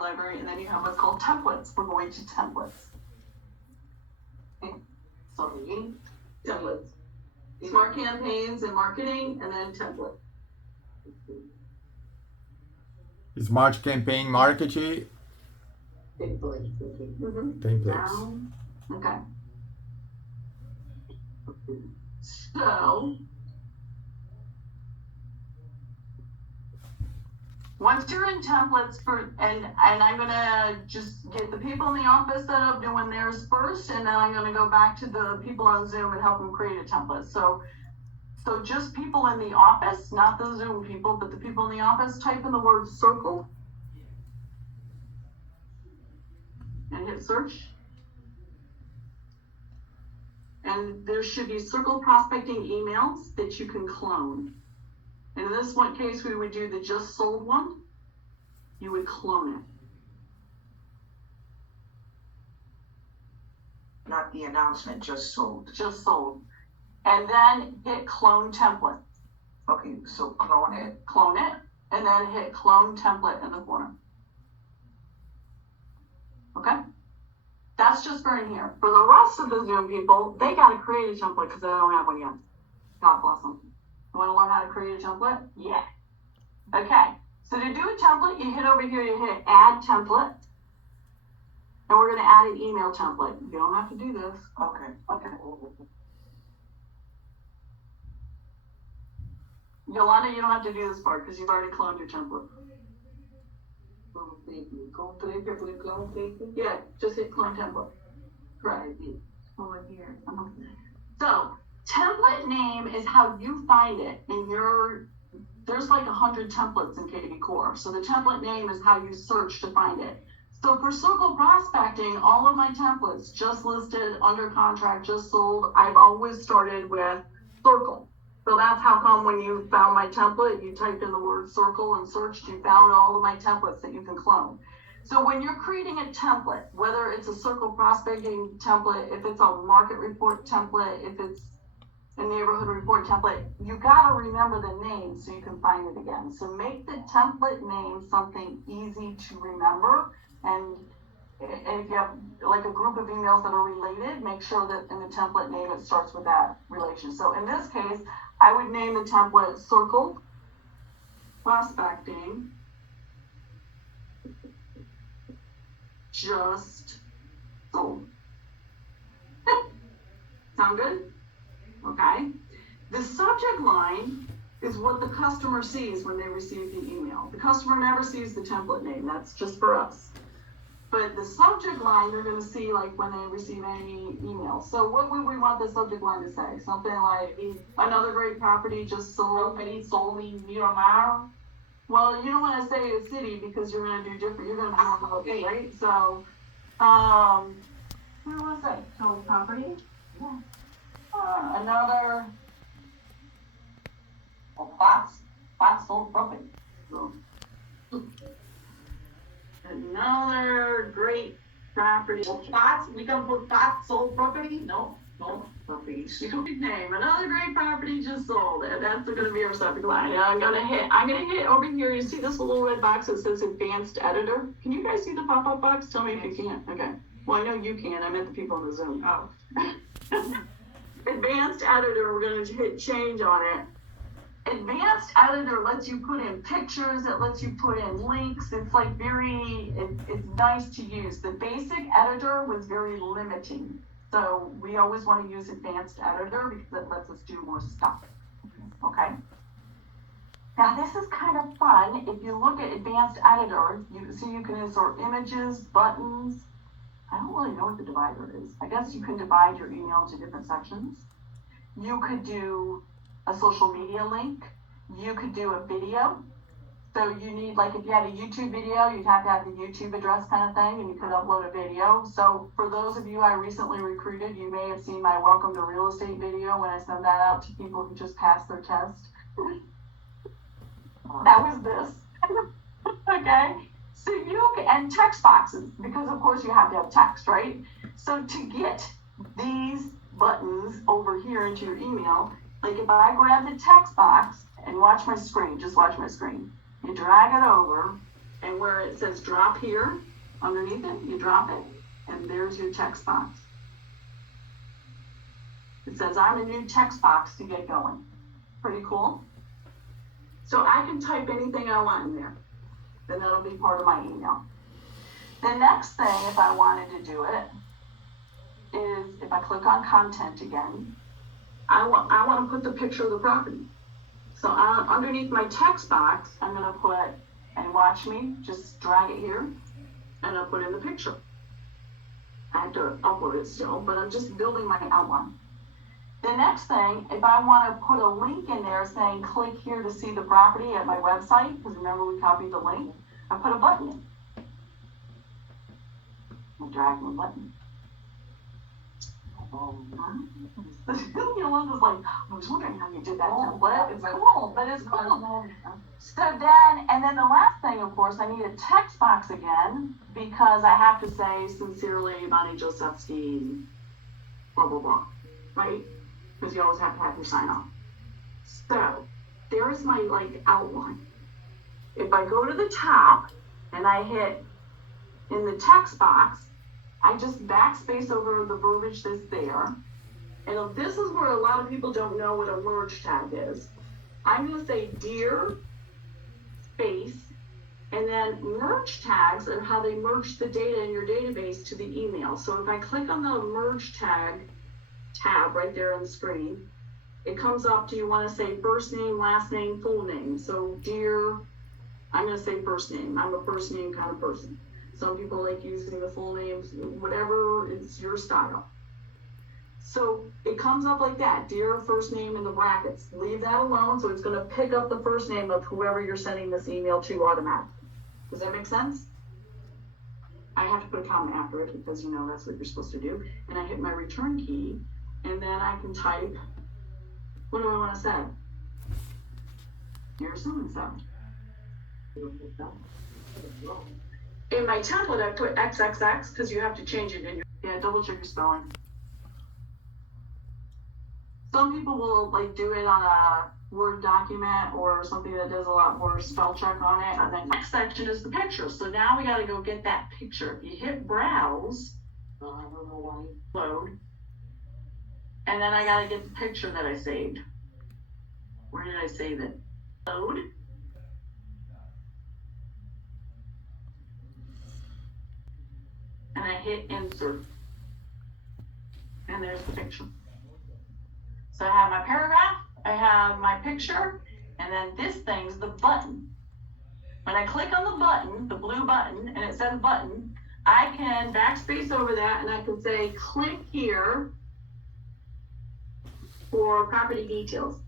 library, and then you have what's called templates. We're going to templates. Okay. So templates. Smart campaigns and marketing, and then template. Smart campaign marketing. Templates. Okay. So once you're in templates and I'm gonna just get the people in the office set up doing theirs first, and then I'm gonna go back to the people on Zoom and help them create a template. So just people in the office, not the Zoom people, but the people in the office, type in the word circle and hit search. And there should be circle prospecting emails that you can clone. And in this one case, we would do the just sold one. You would clone it. Not the announcement, just sold. Just sold. And then hit clone template. Okay, so clone it, and then hit clone template in the corner. Okay? That's just for in here. For the rest of the Zoom people, they got to create a template because they don't have one yet. God bless them. You want to learn how to create a template? Yeah. Okay. So to do a template, you hit over here, you hit add template. And we're going to add an email template. You don't have to do this. Okay. Yolanda, you don't have to do this part because you've already cloned your template. Yeah, just hit clone template. Correct. Over here. So, template name is how you find it in there's like 100 templates in KV Core. So the template name is how you search to find it. So for circle prospecting, all of my templates just listed under contract, just sold, I've always started with circle. So that's how come when you found my template, you typed in the word circle and searched, you found all of my templates that you can clone. So when you're creating a template, whether it's a circle prospecting template, if it's a market report template, if it's a neighborhood report template, you gotta remember the name so you can find it again. So make the template name something easy to remember. And if you have like a group of emails that are related, make sure that in the template name it starts with that relation. So in this case, I would name the template circle prospecting just sold. Sound good? Okay. The subject line is what the customer sees when they receive the email. The customer never sees the template name. That's just for us. But the subject line, they're going to see like when they receive any email. So what would we want the subject line to say? Something like, another great property just sold. property sold in Miramar. Well, you don't want to say a city because you're going to do different. You're going to be on the location, right? So, what do you want to say? Sold property? Yeah. Another Flats sold property. so, another great property. Flats, we can put flats sold property? No, properties. You can name another great property just sold, and that's going to be our subject line. And I'm gonna hit over here. You see this little red box that says Advanced Editor? Can you guys see the pop-up box? Tell me if you can. Okay. Well, I know you can. I meant the people in the Zoom. Oh. Advanced Editor. We're gonna hit change on it. Advanced Editor lets you put in pictures, it lets you put in links, it's like it's nice to use. The basic editor was very limiting, so we always want to use Advanced Editor because it lets us do more stuff, okay? Now this is kind of fun. If you look at Advanced Editor, you see you can insert images, buttons. I don't really know what the divider is. I guess you can divide your email into different sections. You could do a social media link. You could do a video. So you need, like if you had a YouTube video, you'd have to have the YouTube address kind of thing, and you could upload a video. So for those of you I recently recruited, you may have seen my Welcome to Real Estate video when I send that out to people who just passed their test. That was this. Okay. So and text boxes, because of course you have to have text, right? So to get these buttons over here into your email, like if I grab the text box and watch my screen, just watch my screen. You drag it over, And where it says drop here, underneath it, you drop it, and there's your text box. It says, I'm a new text box to get going. Pretty cool. So I can type anything I want in there. Then that'll be part of my email. The next thing, if I wanted to do it, is if I click on content again, I want to put the picture of the property. So underneath my text box, I'm going to put, and watch me, just drag it here, and I'll put in the picture. I have to upload it still, but I'm just building my outline. The next thing, if I want to put a link in there saying click here to see the property at my website, because remember we copied the link, I put a button in. I drag the button. Yolanda's like, I was wondering how you did that template. It's cool, but it's cool. So then, and then the last thing, of course, I need a text box again, because I have to say, sincerely, Bonnie Josefsky, blah, blah, blah, right? Because you always have to have your sign off. So, there's my, outline. If I go to the top, and I hit in the text box, I just backspace over the verbiage that's there. And this is where a lot of people don't know what a merge tag is. I'm going to say dear, space, and then merge tags are how they merge the data in your database to the email. So if I click on the merge tag tab right there on the screen, it comes up, do you want to say first name, last name, full name? So dear, I'm going to say first name. I'm a first name kind of person. Some people like using the full names, whatever is your style. So it comes up like that, dear first name in the brackets. Leave that alone, so it's going to pick up the first name of whoever you're sending this email to automatically. Does that make sense? I have to put a comma after it because that's what you're supposed to do. And I hit my return key, and then I can type, what do I want to say? Here's so-and-so. In my template, I put XXX because you have to change it in your, double check your spelling. Some people will do it on a Word document or something that does a lot more spell check on it. And then next section is the picture. So now we got to go get that picture. If you hit browse, load, and then I got to get the picture that I saved. Where did I save it? Load. And I hit insert. And there's the picture. So I have my paragraph, I have my picture, and then this thing's the button. When I click on the button, the blue button, and it says button, I can backspace over that and I can say click here for property details.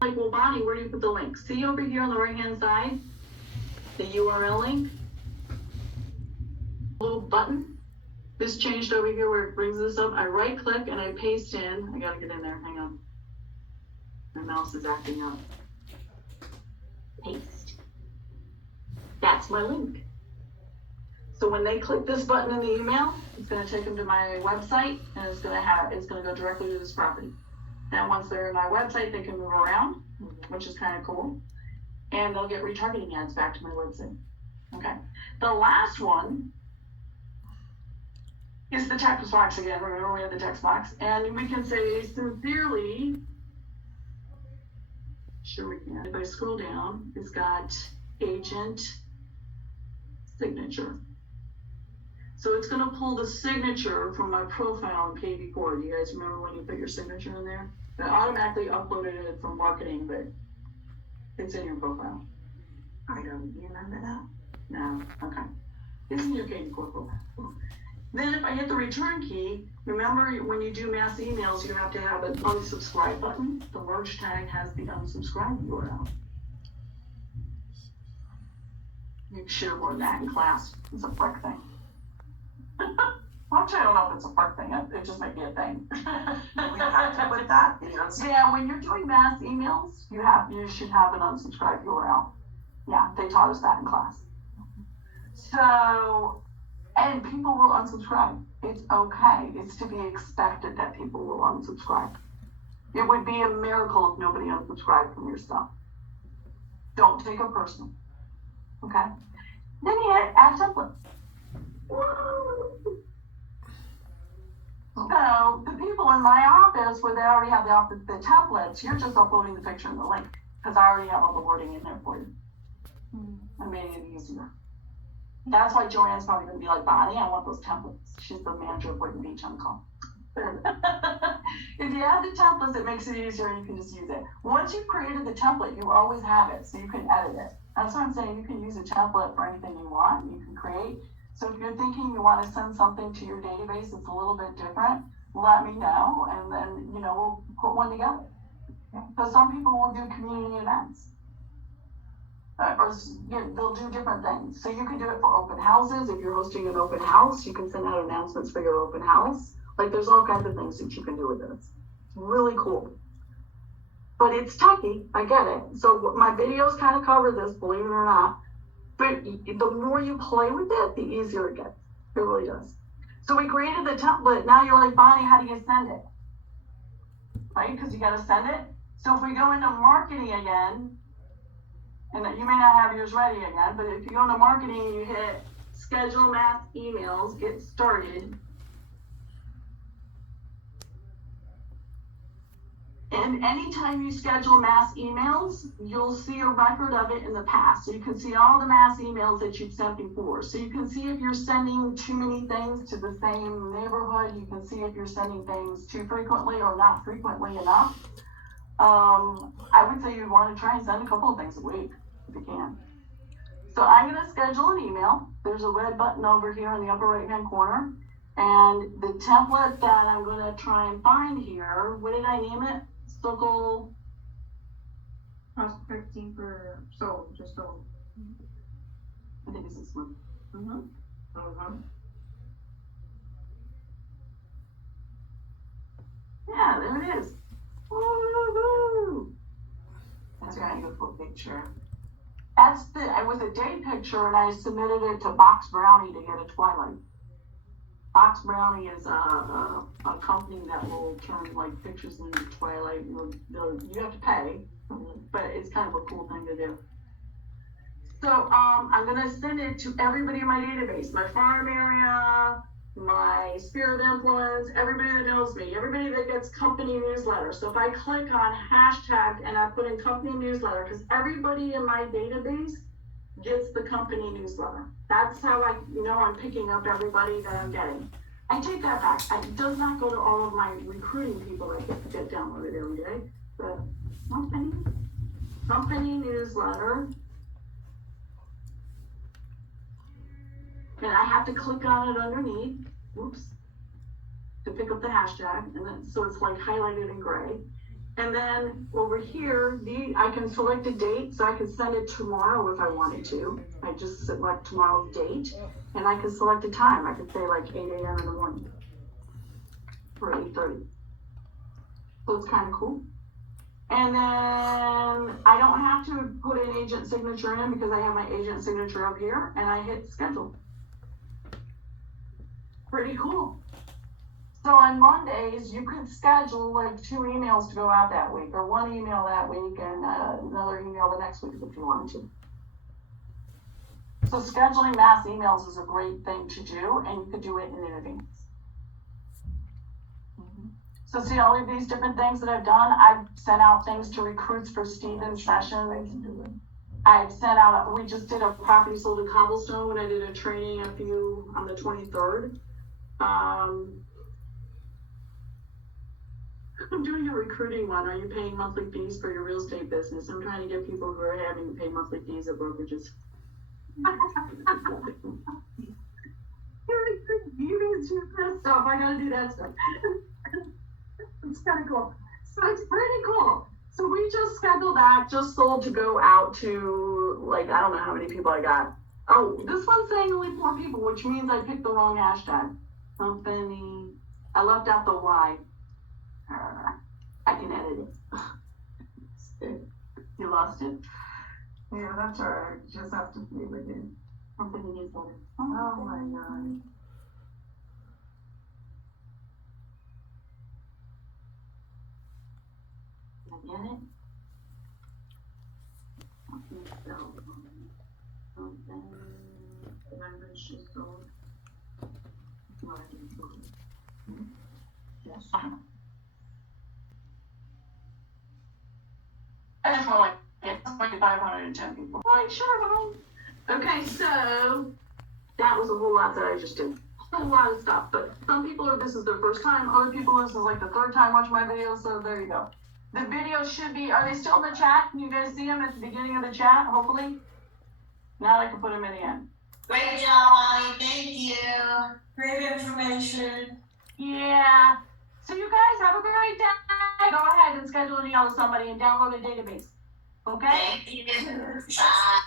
Well, Bonnie, where do you put the link? See over here on the right-hand side, the URL link? Little button. This changed over here where it brings this up. I right-click and I paste in. I gotta get in there, hang on. My mouse is acting up. Paste. That's my link. So when they click this button in the email, it's gonna take them to my website and it's gonna go directly to this property. Then once they're in my website, they can move around, which is kind of cool. And they'll get retargeting ads back to my website. Okay. The last one is the text box again. Remember we have the text box. And we can say sincerely, sure we can. If I scroll down, it's got agent signature. So it's going to pull the signature from my profile in KB Core. Do you guys remember when you put your signature in there? It automatically uploaded it from marketing, but it's in your profile. I don't. Do you remember that? No. Okay. It's in your KB Core profile. Then if I hit the return key, remember when you do mass emails, you have to have an unsubscribe button. The merge tag has the unsubscribe URL. You can share more than that in class. It's a frick thing. Actually, I don't know if it's a part thing. It just might be a thing. We have to put that in. Yeah, when you're doing mass emails, you should have an unsubscribe URL. Yeah, they taught us that in class. So, and people will unsubscribe. It's okay. It's to be expected that people will unsubscribe. It would be a miracle if nobody unsubscribed from your stuff. Don't take it personal. Okay? Then you hit add template. Woo! So the people in my office where they already have the templates, you're just uploading the picture and the link because I already have all the wording in there for you. I made it easier. That's why Joanne's probably going to be like, Bonnie, I want those templates. She's the manager of Boynton Beach on call. If you add the templates, it makes it easier and you can just use it. Once you've created the template, you always have it, so you can edit it. That's what I'm saying. You can use a template for anything you want. You can create. So if you're thinking you want to send something to your database that's a little bit different, let me know, and then, we'll put one together. Because some people will do community events. They'll do different things. So you can do it for open houses. If you're hosting an open house, you can send out announcements for your open house. Like, there's all kinds of things that you can do with this. It's really cool. But it's techy, I get it. So my videos kind of cover this, believe it or not. But the more you play with it, the easier it gets. It really does. So we created the template. Now you're like, Bonnie, how do you send it? Right? Because you got to send it. So if we go into marketing again, and you may not have yours ready again, but if you go into marketing, you hit schedule mass emails, get started. And anytime you schedule mass emails, you'll see a record of it in the past. So you can see all the mass emails that you've sent before. So you can see if you're sending too many things to the same neighborhood. You can see if you're sending things too frequently or not frequently enough. I would say you want to try and send a couple of things a week if you can. So I'm going to schedule an email. There's a red button over here in the upper right-hand corner. And the template that I'm going to try and find here, what did I name it? Circle Prospecting for sold, just sold. I think it's this one. Yeah, there it is. Woo-hoo! That's a beautiful picture. It was a day picture, and I submitted it to Box Brownie to get a Twilight. Box Brownie is a company that will turn like pictures into Twilight. You have to pay, but it's kind of a cool thing to do. So I'm gonna send it to everybody in my database, my farm area, my sphere of influence, everybody that knows me, everybody that gets company newsletter. So if I click on hashtag and I put in company newsletter, because everybody in my database gets the company newsletter. That's how I know I'm picking up everybody that I'm getting. I take that back. It does not go to all of my recruiting people that get downloaded every day. The company newsletter. And I have to click on it underneath, to pick up the hashtag, and then so it's like highlighted in gray. And then over here, I can select a date, so I can send it tomorrow if I wanted to. I just select tomorrow's date, and I can select a time. I could say like 8 a.m. in the morning, or 8:30. So it's kind of cool. And then I don't have to put an agent signature in because I have my agent signature up here, and I hit schedule. Pretty cool. So on Mondays, you could schedule like 2 emails to go out that week, or 1 email that week and another email the next week if you wanted to. So scheduling mass emails is a great thing to do, and you could do it in advance. So see all of these different things that I've done. I've sent out things to recruits for Stephen sessions. I've sent out, we just did a property sold in Cobblestone when I did a training on the 23rd. I'm doing a recruiting one. Are you paying monthly fees for your real estate business? I'm trying to get people who are having to pay monthly fees at brokerages. You guys do that stuff. I gotta do that stuff. It's kind of cool. So it's pretty cool. So we just scheduled that, just sold to go out to, like, I don't know how many people I got. Oh, this one's saying only 4 people, which means I picked the wrong hashtag. Company. I left out the Y. I can edit it. You lost it? Yeah, that's alright. Just have to leave it in. Company newsletter. Oh my god. get it? Okay, so, then, the members should go. Yes. I just want it's like 510 people. Like, sure, fine. Okay, so that was a whole lot that I just did. A whole lot of stuff, but some people this is their first time, other people this is like the third time watching my videos, so there you go. The videos should be, are they still in the chat? Can you guys see them at the beginning of the chat, hopefully? Now I can put them in the end. Great job, Molly, thank you. Great information. Yeah. So you guys have a great day. Go ahead and schedule an email with somebody and download a database. Okay? Thank you. Bye.